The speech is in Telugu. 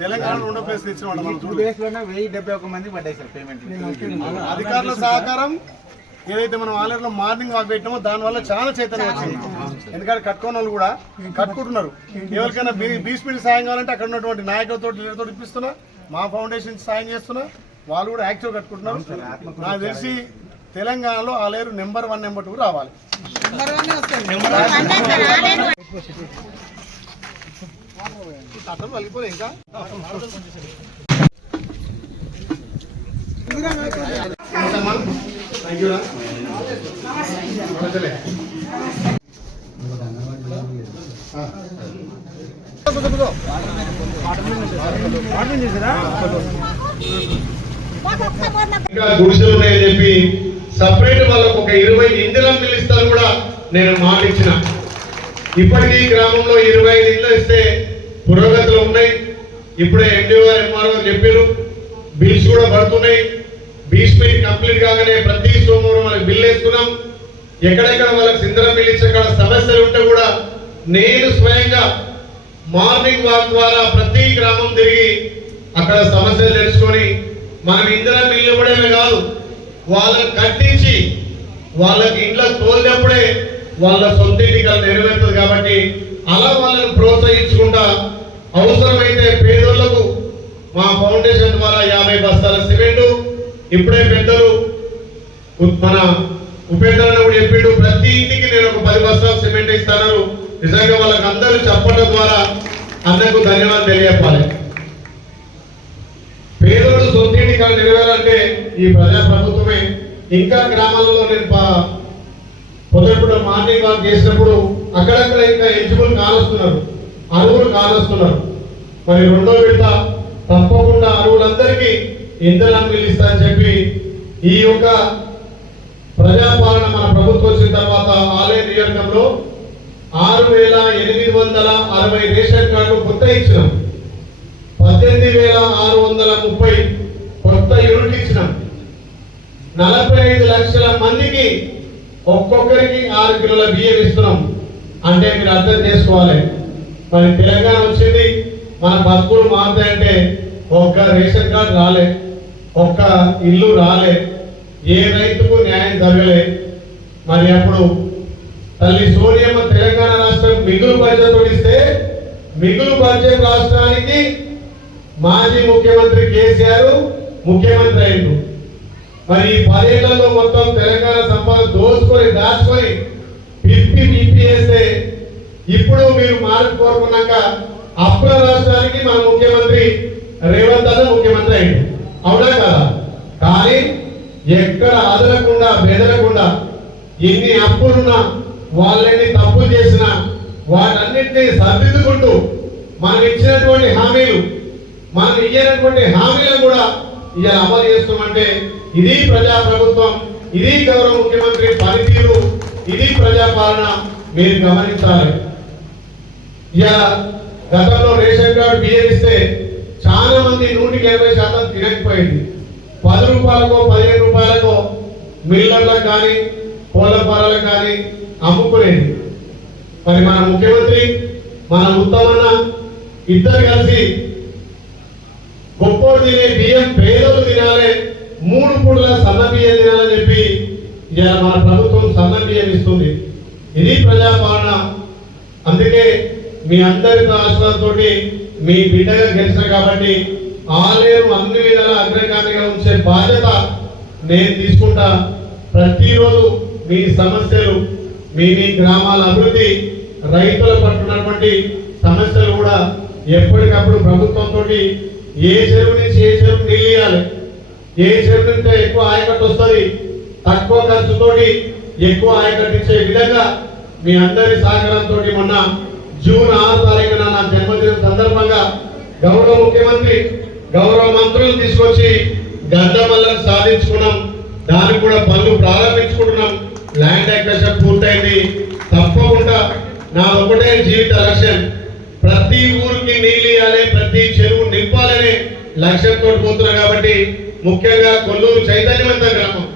తెలంగాణ రెండో ప్లేస్ తెచ్చినాడు టూ డేస్లోనే వెయ్యి డెబ్బై ఒక మంది పడ్డాయి సార్ పేమెంట్ అధికారుల సహకారం ఏదైతే మనం ఆలయంలో మార్నింగ్ వాక్ దాని దానివల్ల చాలా చైతన్యం వచ్చింది. ఎందుకంటే కట్టుకున్న వాళ్ళు కూడా కట్టుకుంటున్నారు. ఎవరికైనా బీస్పీడ్ సాయం కావాలంటే అక్కడ ఉన్నటువంటి నాయకులతో లీడర్తో ఇప్పిస్తున్నా. మా ఫౌండేషన్ సాయం చేస్తున్నా. వాళ్ళు కూడా యాక్టివ్ కట్టుకుంటున్నారు. నాకు తెలిసి తెలంగాణలో Aleru number one number two రావాలి. ఇంకా ఇంకా గుడిసెలు ఉన్నాయని చెప్పి సపరేట్ వాళ్ళకు ఒక ఇరవై ఇందిరా ఇస్తారు కూడా నేను మాట ఇచ్చిన ఇప్పటికీ గ్రామంలో ఇరవై ఐదు ఇళ్ళు ఇస్తే పురోగతులు ఉన్నాయి. ఇప్పుడే ఎండిఓ ఎంఆర్ఓ చెప్పారు. బిల్స్ కూడా పడుతున్నాయి. బీచ్ మీట్ కంప్లీట్ కాగానే ప్రతి సోమవారం వాళ్ళకి బిల్ వేసుకున్నాం ఎక్కడెక్కడ వాళ్ళకి సింధరం బిల్ ఇచ్చే సమస్యలు ఉంటే కూడా నేను స్వయంగా మార్నింగ్ వాక్ ద్వారా ప్రతి గ్రామం తిరిగి అక్కడ సమస్యలు తెలుసుకొని మనం ఇందులో మిల్లు ఇవ్వడమే కాదు వాళ్ళని కట్టించి వాళ్ళకి ఇంట్లో తోలినప్పుడే వాళ్ళ సొంత ఇంటికి నెరవేరుతుంది కాబట్టి అలా వాళ్ళని ప్రోత్సహించుకుంటా అవసరమైతే పేదోళ్ళకు మా ఫౌండేషన్ ద్వారా యాభై బస్తాల సిమెంటు ఇప్పుడే పెద్దలు మన ఉపేంద్ర కూడా చెప్పిండు ప్రతి ఇంటికి నేను ఒక పది బస్తాలు సిమెంట్ ఇస్తాను నిజంగా వాళ్ళకి అందరూ చెప్పడం ద్వారా అందరికీ ధన్యవాదాలు తెలియపాలి ఎన్నికలు నెరవేరాలంటే ఈ ప్రజా ప్రభుత్వమే ఇంకా గ్రామాలలో నేను ప- మార్నింగ్ వాక్ చేసినప్పుడు అక్కడక్కడ ఇంకా ఎలిజిబుల్ కాలుస్తున్నారు. అరువులు కాలుస్తున్నారు. మరి రెండో విడత తప్పకుండా అరువులందరికీ ఇంధనం ఇస్తా అని చెప్పి ఈ యొక్క ప్రజాపాలన మన ప్రభుత్వం వచ్చిన తర్వాత ఆలయ నియోజకంలో ఆరు వేల ఎనిమిది వందల అరవై రేషన్ కార్డులు కొత్త ఇచ్చినాం. పద్దెనిమిది వేల ఆరు వందల ముప్పై కొత్త యూనిట్ ఇచ్చినాం. నలభై ఐదు లక్షల మందికి ఒక్కొక్కరికి ఆరు కిలోల బియ్యం ఇస్తున్నాం. అంటే మీరు అర్థం చేసుకోవాలి. మరి తెలంగాణ వచ్చింది మన బతుకులు మారుతాయంటే ఒక్క రేషన్ కార్డు రాలే ఒక్క ఇల్లు రాలే ఏ రైతుకు న్యాయం జరగలే. మరి అప్పుడు తల్లి సోనియమ్మ తెలంగాణ రాష్ట్రం మిగులు బడ్జెట్ ఇస్తే మిగులు బడ్జెట్ రాష్ట్రానికి మాజీ ముఖ్యమంత్రి కేసీఆర్ ముఖ్యమంత్రి అయిండు మరి ఈ పదేళ్ళలో మొత్తం తెలంగాణ సంపద దోచుకొని దాచుకొని పిప్పి పిప్పి చేస్తే ఇప్పుడు మీరు మార్పు కోరుకున్నాక అప్పుల రాష్ట్రానికి మన ముఖ్యమంత్రి రేవంత్ అన్న ముఖ్యమంత్రి అయింది అవునా కదా? కానీ ఎక్కడ అదలకుండా బెదరకుండా ఎన్ని అప్పులున్నా వాళ్ళని తప్పులు చేసినా వాటన్నింటినీ సర్దిద్దుకుంటూ మనం ఇచ్చినటువంటి హామీలు మనం ఇయ్యనటువంటి హామీలను కూడా ఇలా అమలు చేస్తామంటే ఇది ప్రజా ప్రభుత్వం ఇది గౌరవ ముఖ్యమంత్రి పనితీరు ఇది ప్రజాపాలన మీరు గమనించాలి. ఇలా గతంలో రేషన్ కార్డు బియ్యం ఇస్తే చాలా మంది నూటికి ఇరవై శాతం తినకపోయింది. పది రూపాయలకో పదిహేను రూపాయలకో మిల్లర్లకు కానీ కోళ్ళ పాలలకు కానీ అమ్ముకునేది. మరి మన ముఖ్యమంత్రి మన ఉత్తమన్న ఇద్దరు కలిసి గొప్పోడు తినే బియ్యం పేదలు తినాలి మూడు పూటల సన్న బియ్యం తినాలని చెప్పి ఇలా మన ప్రభుత్వం సన్న బియ్యం ఇస్తుంది. ఇది ప్రజాపాలన. అందుకే మీ అందరి ఆశీర్వాదంతో మీ బిడ్డగా గెలిచిన కాబట్టి ఆలయం అన్ని విధాల అగ్రగామిగా ఉంచే బాధ్యత నేను తీసుకుంటా. ప్రతిరోజు మీ సమస్యలు మీ మీ గ్రామాల అభివృద్ధి రైతుల పట్టున్నటువంటి సమస్యలు కూడా ఎప్పటికప్పుడు ప్రభుత్వంతో ఏ చెరువు నుంచి ఏ చెరువు నీళ్ళు ఏ చెరువు నుంచి ఎక్కువ ఆయకట్టు వస్తుంది? తక్కువ ఖర్చుతోటి ఎక్కువ ఆయకట్టు ఇచ్చే విధంగా మీ అందరి సహకారంతో మొన్న జూన్ ఆరు తారీఖున నా జన్మదినం సందర్భంగా గౌరవ ముఖ్యమంత్రి గౌరవ మంత్రులు తీసుకొచ్చి గడ్డమల్లను సాధించుకున్నాం. దానికి కూడా పనులు ప్రారంభించుకుంటున్నాం. ల్యాండ్ అక్వేషన్ పూర్తయింది. తప్పకుండా నా ఒకటే జీవిత లక్ష్యం ప్రతి ఊరికి నీళ్ళు ఇవ్వాలి ప్రతి నింపాలని లక్ష్యంతో పోతున్నా కాబట్టి ముఖ్యంగా కొల్లూరు చైతన్యవంత గ్రామం.